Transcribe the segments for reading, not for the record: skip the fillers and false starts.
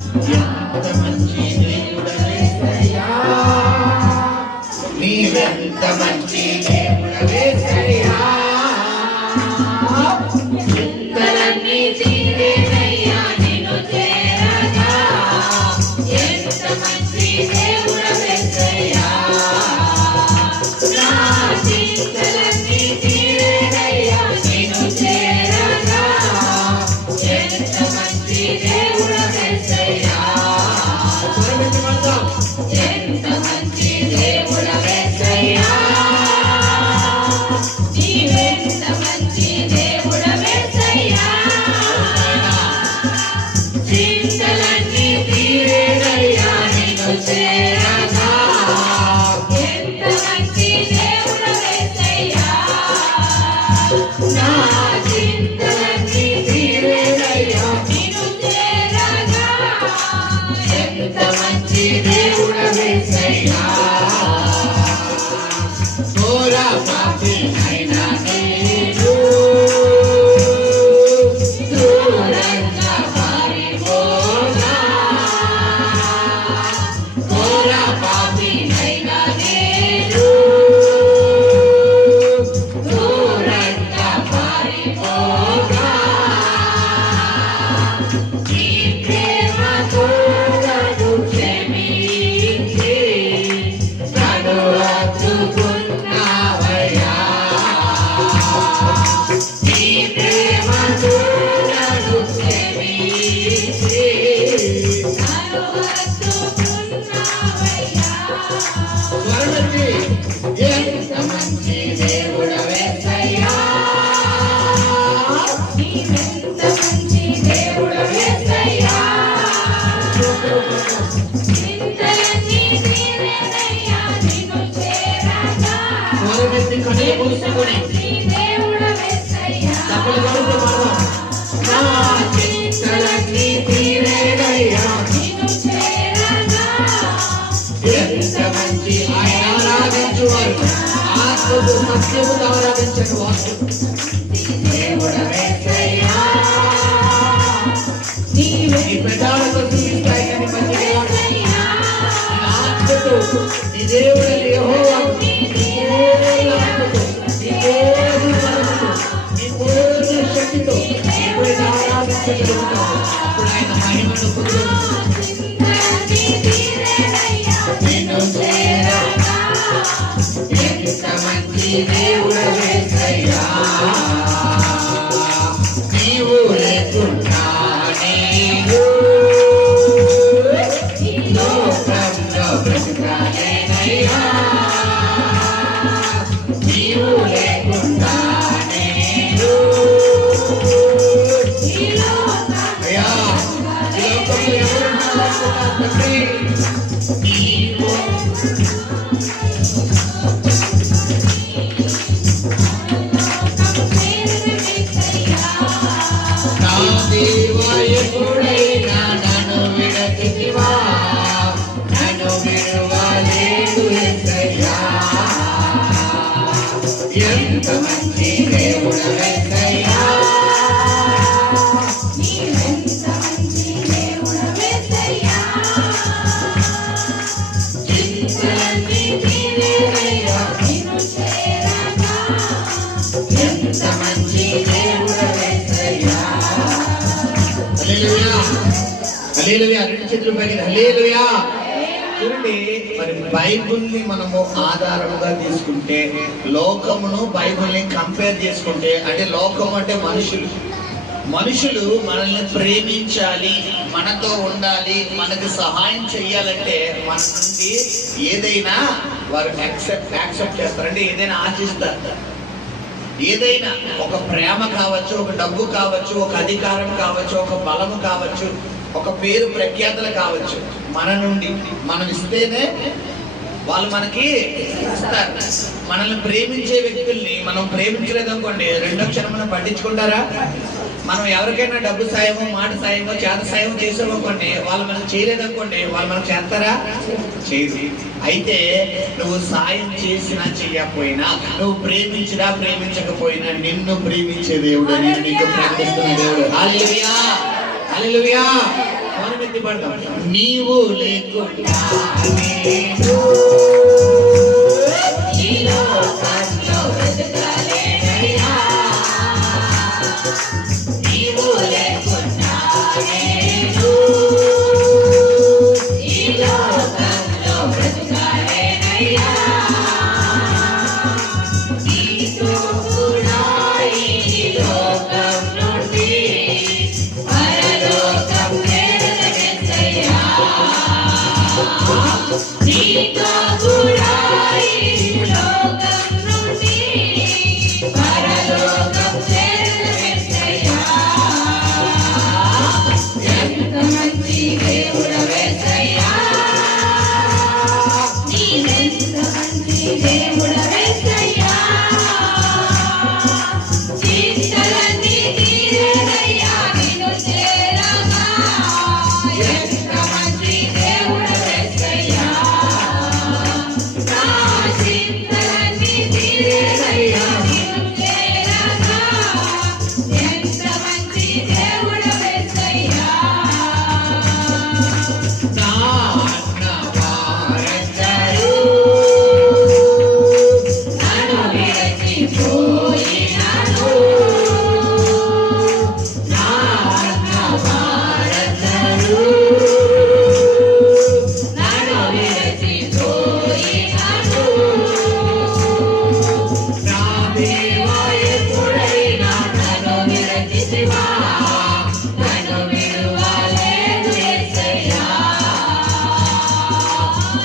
మంచి దేవుడవేసయ్యా, నీవెంత మంచి దేవుడవేసయ్యా, చింతలన్నీ తీరేనయ్యా నిన్ను చేరగా, ఎంత మంచి దేవుడవేసయ్యా, నా చింతలన్నీ తీరేనయ్యా నిన్ను చేరగా, ఎంత మంచి దేవుడవేసయ్యా, ఎంత మంచి దేవుడవేసయ్యా, నీవెంత మంచి దేవుడవేసయ్యా, చింతలన్నీ తీరేనయ్యా నిన్ను చేరగా, ఎంత మంచి దేవుడవేసయ్యా, నా చింతలన్నీ తీరేనయ్యా నిన్ను చేరగా, ఎంత మంచి దేవుడవేసయ్యా, ఘోర పాపినైనా నేను దూరంగా పారిపోనా, ఘోర పాపినైనా నేను దూరంగా పారిపోనా, నీ ప్రేమతో నన్ను క్షమించి నన్ను హత్తుకున్నావయ్యా, నీ ప్రేమతో నన్ను క్షమించి నన్ను హత్తుకున్నావయ్యా, స్వరమెత్తి ఎంత మంచి దేవుడవేసయ్యా, నీవెంత మంచి దేవుడవేసయ్యా, చింతలన్నీ తీరేనయ్యా నిన్ను చేరగా, స్వరమెత్తి కన్నులు మూసుకొని దేవుడవేసయ్యా, తప్పులు కొడుతూ పాడదాం. నా చింతలన్నీ తీరేనయ్యా నిన్ను చేరగా, ఎంత మంచి ఆయన ఆరాధించువారు ఆత్మకు సత్యముతో ఆరాధించని వారు దేవుడవేసయ్యా, నీవే నీ పెదాలతో చూపిస్తాయి కానీ మంచిగా ఆత్మతో నీ దేవుడని యెహోవా నీ పూర్ణ ఆత్మతో నీ పూర్ణ మనసుతో నీ పూర్ణ శక్తితో ఎప్పుడైతే ఆరాధించగలుగుతావు అప్పుడు ఆయన మహిమను పొందుతావు. నిన్ను చేరగా ఎంత మంచి దేవుడవేసయ్యా, నీవు లేకున్నా నేను ఈ లోకంలో బ్రతకలేనయ్యా, నీవు లేకున్నా నేను అయ్యా ఈ లోకంలో ఎవరున్నారు తండ్రి, నీవు నా దేవా ఎప్పుడైనా నన్ను విడచితివా, నన్ను విడువలేదు యేసయ్యా, ఎంత మంచి దేవుడవేసయ్యా, నీవెంత మంచి దేవుడవేసయ్యా, చింతలన్నీ తీరేనయ్యా నిన్ను చేరగా, ఎంత మంచి దేవుడవేసయ్యా, హల్లెలూయా హల్లెలూయా, రెండు చేతులు పైకి హల్లెలూయా. చూడండి, మరి బైబుల్ని మనము ఆధారముగా తీసుకుంటే లోకమును బైబుల్ని కంపేర్ చేసుకుంటే, అంటే లోకం అంటే మనుషులు మనల్ని ప్రేమించాలి, మనతో ఉండాలి, మనకు సహాయం చెయ్యాలంటే మన నుండి ఏదైనా వారు యాక్సెప్ట్ చేస్తారంటే ఏదైనా ఆశిస్తారు. ఏదైనా ఒక ప్రేమ కావచ్చు, ఒక డబ్బు కావచ్చు, ఒక అధికారం కావచ్చు, ఒక బలము కావచ్చు, ఒక పేరు ప్రఖ్యాతలు కావచ్చు, మన నుండి మనం ఇస్తేనే వాళ్ళు మనకి ఇస్తారు. మనల్ని ప్రేమించే వ్యక్తుల్ని మనం ప్రేమించలేదనుకోండి, రెండో క్షణం మనం పట్టించుకుంటారా? మనం ఎవరికైనా డబ్బు సాయమో, మాట సాయమో, చేత సాయం చేసామనుకోండి, వాళ్ళు మనకు చేయలేదనుకోండి, వాళ్ళు మనకు చేస్తారా? చేయరు. అయితే నువ్వు సాయం చేసినా చెయ్యకపోయినా, నువ్వు ప్రేమించినా ప్రేమించకపోయినా, నిన్ను ప్రేమించే దేవుడు, నిన్ను నీకు ప్రేమిస్తున్న దేవుడు. హల్లెలూయా హల్లెలూయా. మళ్ళీ పడదాం. నీవు లేకుండా నేను ఈ లోకంలో బ్రతకలేనయ్యా. నీవు లేకుండా నేను ఈ లోకంలో బ్రతకలేనయ్యా. నీతో కూడా ఈ లోకం నుండి పరలోకం చేరదయ్యా. నీతో కూడా ఈ లోకం నుండి పరలోకం చేరదయ్యా. ఎంత మంచి దేవుడవేసయ్యా, నీవెంత మంచి దేవుడవేసయ్యా. చింతలన్నీ తీరేనయ్యా నిన్ను చేరగా. ఎంత మంచి దేవుడవేసయ్యా, నా చింతలన్నీ తీరేనయ్యా నిన్ను చేరగా. ఎంత మంచి దేవుడవేసయ్యా. నా అన్నవారందరూ నన్ను విడిచిపోయినను. నా అన్నవారందరూ నన్ను విడిచిపోయినను. నా దేవా ఎప్పుడైనా నన్ను విడిచితివా, నన్ను విడువలేదు యేసయ్యా.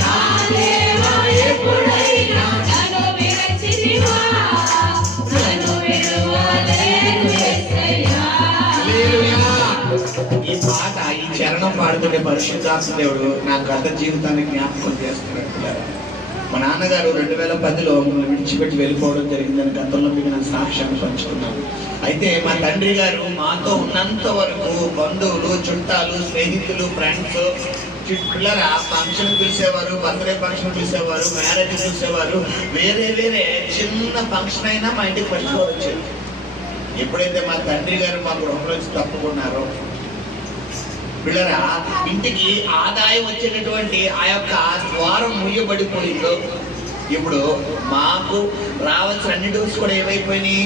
నా దేవా ఎప్పుడైనా నన్ను విడిచితివా, నన్ను విడువలేదు యేసయ్యా. ఈ పాట, ఈ చరణం పాడుతుంటే పరిశుద్ధాత్మ దేవుడు నా గత జీవితాన్ని జ్ఞాపకం చేస్తున్నట్టు. మా నాన్నగారు 2010లో మమ్మల్ని విడిచిపెట్టి వెళ్ళిపోవడం జరిగిందని గతంలో మీకు నా సాక్ష్యాన్ని పంచుకున్నాను. అయితే మా తండ్రి గారు మాతో ఉన్నంత వరకు బంధువులు, చుట్టాలు, స్నేహితులు, ఫ్రెండ్స్ పిల్లరా ఫంక్షన్ పిలిచేవారు, బర్త్డే ఫంక్షన్ పిలిచేవారు, మ్యారేజ్ పిలిచేవారు. వేరే వేరే చిన్న ఫంక్షన్ అయినా మా ఇంటికి ఫస్ట్ వచ్చేది. ఎప్పుడైతే మా తండ్రి గారు మా గృహంలోంచి తప్పుకున్నారో, పిల్లరా ఇంటికి ఆదాయం వచ్చేటటువంటి ఆ యొక్క ద్వారం ముయ్యబడిపోయిందో, ఇప్పుడు మాకు రావాల్సిన అన్ని డోర్స్ కూడా ఏమైపోయినాయి,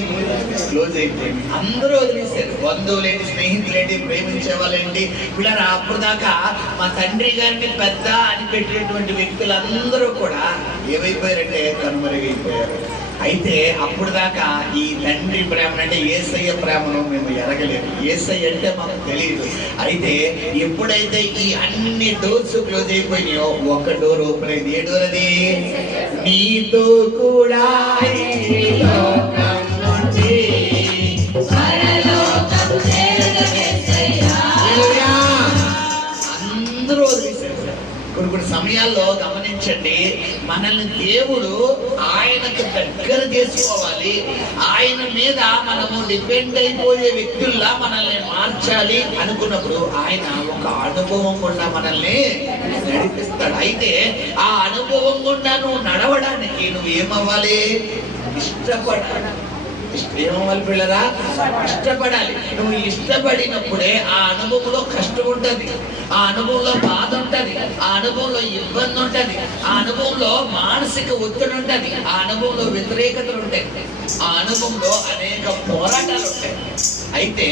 క్లోజ్ అయిపోయింది. అందరూ వదిలేశారు. బంధువులేంటి, స్నేహితులేంటి, ప్రేమించే వాళ్ళేంటి. పిల్లరా అప్పుడు దాకా మా తండ్రి గారిని పెద్ద అని పెట్టినటువంటి వ్యక్తులందరూ కూడా ఏమైపోయారంటే కనుమరుగైపోయారు. అయితే అప్పుడు దాకా ఈ తండ్రి ప్రేమను అంటే యేసయ్య ప్రేమను మేము ఎరగలేదు. యేసయ్య అంటే మాకు తెలియదు. అయితే ఎప్పుడైతే ఈ అన్ని డోర్స్ క్లోజ్ అయిపోయినాయో ఒక డోర్ ఓపెన్ అయింది. ఏ డోర్ అది? నీతో కూడా ఈ లోకం నుండి పరలోకం చేరదయ్యా. అందరూ వదిలేశారు. కొన్ని సమయాల్లో గమనించండి, మనల్ని దేవుడు ఆయనకు దగ్గర చేసుకోవాలి, ఆయన మీద మనము డిపెండ్ అయిపోయే వ్యక్తుల్లా మనల్ని మార్చాలి అనుకున్నప్పుడు ఆయన ఒక అనుభవం గుండా మనల్ని నడిపిస్తాడు. అయితే ఆ అనుభవం గుండా నువ్వు నడవడానికి నువ్వు ఏమవ్వాలి? ఇష్టపడాలి. ఏమవ్వాలి పిల్లరా? ఇష్టపడాలి. నువ్వు ఇష్టపడినప్పుడే ఆ అనుభవంలో కష్టం ఉంటుంది, ఆ అనుభవంలో బాధ ఉంటుంది, ఆ అనుభవంలో ఇబ్బంది ఉంటుంది, ఆ అనుభవంలో మానసిక ఒత్తిడి ఉంటుంది, ఆ అనుభవంలో వ్యతిరేకతలు ఉంటాయి, ఆ అనుభవంలో అనేక పోరాటాలు ఉంటాయి. అయితే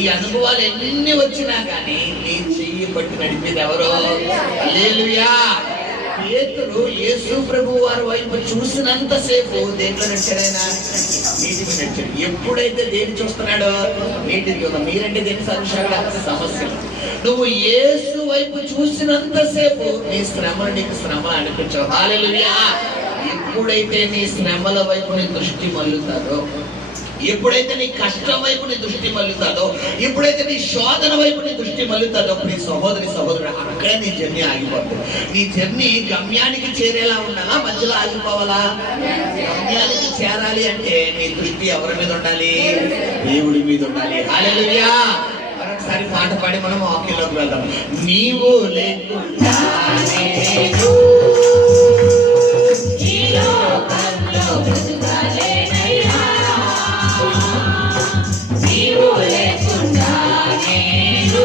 ఈ అనుభవాలు ఎన్ని వచ్చినా కానీ నీ చెయ్యి పట్టి నడిపేది ఎవరో? హల్లెలూయా. పేతురు యేసు ప్రభు వారి వైపు చూసినంతసేపు దేంట్లో నడిచాడు? ఆయన నీటి మీద నడిచాడు. ఎప్పుడైతే దేని చూస్తున్నాడో? నీటి. మీరంటే దేని సమస్యలు. నువ్వు యేసు వైపు చూసినంతసేపు నీ శ్రమను నీకు శ్రమలు అనిపించవు. హల్లెలూయా. ఎప్పుడైతే నీ శ్రమల వైపు నీ దృష్టి మళ్ళుతాడో, ఎప్పుడైతే నీ కష్టం వైపు నీ దృష్టి మళ్ళుతాడో, ఎప్పుడైతే నీ శోధన వైపు నీ దృష్టి మళ్ళుతాడో, నీ సహోదరుడు అక్కడే నీ జర్నీ ఆగిపోతుంది. నీ జర్నీ గమ్యానికి చేరేలా ఉండాలా, మధ్యలో ఆగిపోవాలా? గమ్యానికి చేరాలి అంటే నీ దృష్టి ఎవరి మీద ఉండాలి? దేవుడి మీద ఉండాలి. హల్లెలూయా. మరొకసారి పాట పాడి మనం వాక్యంలోకి వెళ్దాం. నీవు లేకుండా నేను ఈ లోకంలో బ్రతుకలేనయ్యా. నీవు లేకుండా నేను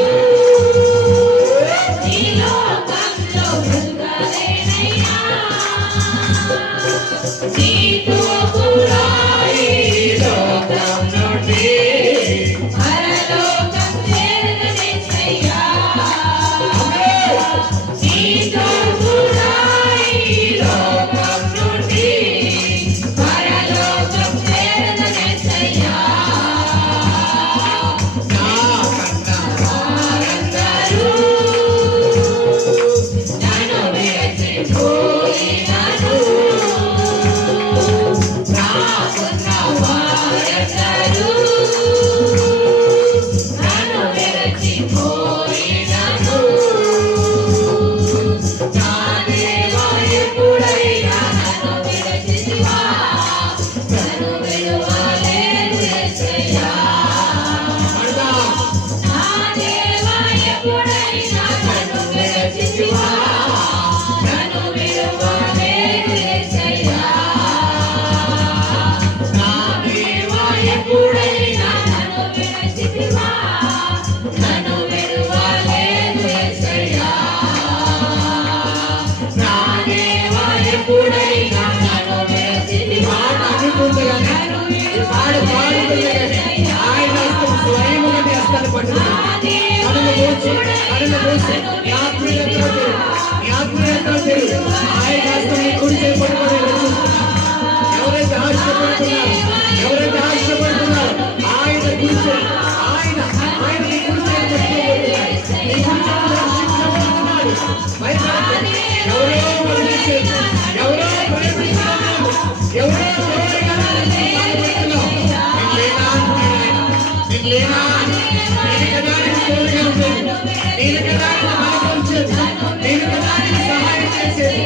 ఎవరైతే ఆశపడుతున్నారో, ఎవరైతే ఆశపడుతున్నారో ఆయన గురించి ఆయన ఆయన నీ గురించి ఎవరో వదిలేశారు, ఎవరో ప్రేమించారు, ఎవరో లేనా నేను కదా నేను కదా నేను కదా సహాయం చేసేది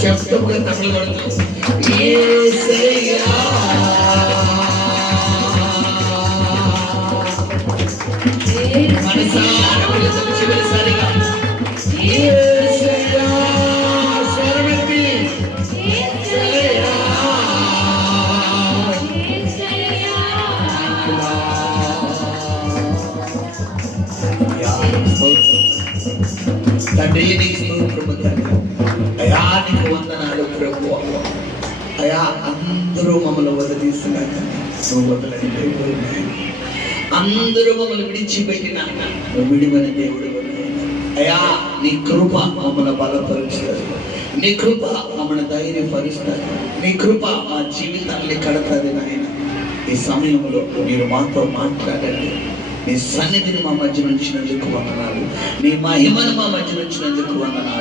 శబ్దముగా తగలబడుతూ యేసయ్యా మనసారా పిలుచుకు చివరిసారిగా యేసయ్యా స్వరమెత్తి యేసయ్యా తండ్రి నీకు స్తోత్రము తండ్రి అయా అందరూ మమ్మల్ని వదిలేస్తున్నాక నువ్వు వదలని దేవుడు, అందరూ మమ్మల్ని విడిచిపెట్టినా నువ్వు విడివని దేవుడు. అయా నీ కృప మమ్మల్ని బలపరుస్తుంది, నీ కృప మమ్మల్ని ధైర్యపరుస్తుంది, నీ కృప మా జీవితాన్ని కడతాది నాయన. ఈ సమయంలో మీరు మాతో మాట్లాడండి. నీ సన్నిధిని మా మధ్య నుంచినందుకు వందనాలు, నీ మహిమను మా మధ్య నుంచినందుకు వందనాలు.